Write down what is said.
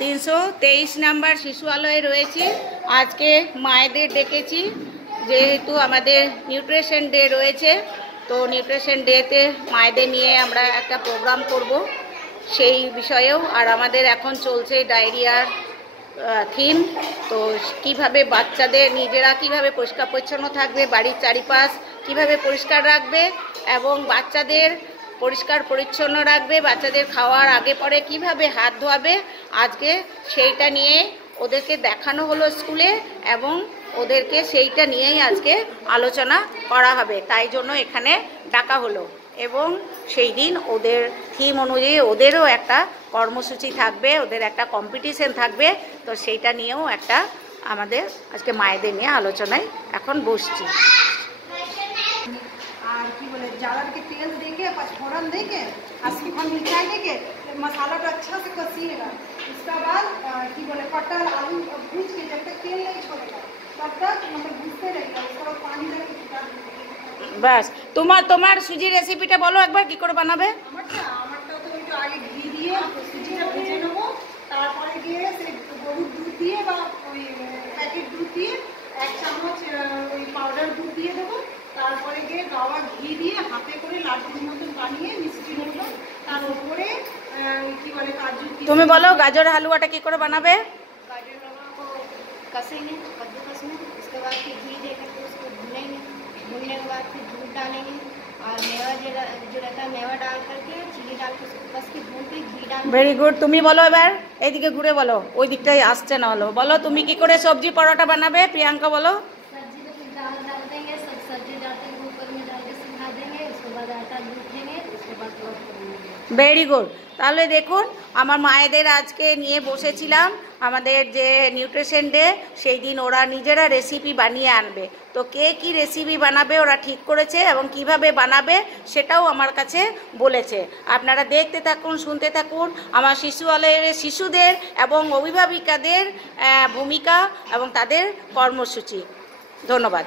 323 number শিশু আলয়ে রয়েছি। আজকে মায়েদের ডেকেছি, যেহেতু আমাদের নিউট্রিশন ডে রয়েছে, তো নিউট্রিশন ডেতে মায়েদের নিয়ে আমরা একটা প্রোগ্রাম করব সেই বিষয়েও। আর আমাদের এখন চলছে ডায়রিয়ার থিম, তো কিভাবে বাচ্চাদের নিজেরা কিভাবে পরিষ্কার পরিচ্ছন্ন থাকবে, বাড়ির চারিপাশ কিভাবে পরিষ্কার রাখবে এবং বাচ্চাদের পরিষ্কার পরিচ্ছন্ন রাখবে, বাচ্চাদের খাওয়ার আগে পরে কিভাবে হাত ধোয়াবে, আজকে সেইটা নিয়ে ওদেরকে দেখানো হলো স্কুলে এবং ওদেরকে সেইটা নিয়েই আজকে আলোচনা করা হবে, তাই জন্য এখানে ডাকা হলো। এবং সেই দিন ওদের থিম অনুযায়ী ওদেরও একটা কর্মসূচি থাকবে, ওদের একটা কম্পিটিশন থাকবে, তো সেইটা নিয়েও একটা আমাদের আজকে মায়েদের নিয়ে আলোচনায় এখন বসছি। और की बोले ज़्यादा के तेल देके पचफोरन देके और सूखा मिर्चाई देके मसाला को अच्छा से कसिएगा। उसके बाद की बोले पटल आलू भूज के जब तक तेल नहीं छोड़ेगा तब तक मतलब भूजते रहेगा। उसके बाद पानी देके फुटा बस তোমার সুজি রেসিপিটা বলো একবার, কি করে বানাবে? আমারটা তো একটু আগে ঘি দিয়ে সুজিটা ভেজে নেবো, তারপরে গিয়ে সেই গরুর দুধ দিয়ে বা ওই প্যাকেট দুধ দিয়ে 1 চামচ ওই পাউডার দুধ দিয়ে দেবো, তারপরে গিয়ে গাওয়া ঘি দিয়ে হাতে করে লাড্ডুর মতন বানিয়ে মিষ্টি মতো তার উপরে কি বলে কাজু। তুমি বলো গাজর হালুয়াটা কি করে বানাবে? गाजर हलवा को कसेंगे कद्दूकस में, उसके बाद फिर घी देकर के उसको भूनेंगे, भूनने के बाद फिर दूध डालेंगे और मेवा जो रहता है मेवा डाल करके चीनी डाल के उसको कस के भून के घी डाल। Very good. তুমি বলো এবার, এইদিকে ঘুরে বলো, ওই দিকটাই আসছে না। বলো তুমি কি করে সবজি পরোটা বানাবে? প্রিয়াঙ্কা বলো। सब्जी में फिर दाल डाल देंगे, सब सब्जी डालते हैं कुकर में डाल के सिखा देंगे, उसके बाद आटा गूँथ देंगे, उसके बाद रोस्ट करेंगे। Very good. তাহলে দেখুন, আমার মায়েদের আজকে নিয়ে বসেছিলাম, আমাদের যে নিউট্রিশন ডে সেই দিন ওরা নিজেরা রেসিপি বানিয়ে আনবে, তো কে কি রেসিপি বানাবে ওরা ঠিক করেছে এবং কিভাবে বানাবে সেটাও আমার কাছে বলেছে। আপনারা দেখতে থাকুন, শুনতে থাকুন আমার শিশু আলয়ের শিশুদের এবং অভিভাবিকাদের ভূমিকা এবং তাদের কর্মসূচি। ধন্যবাদ।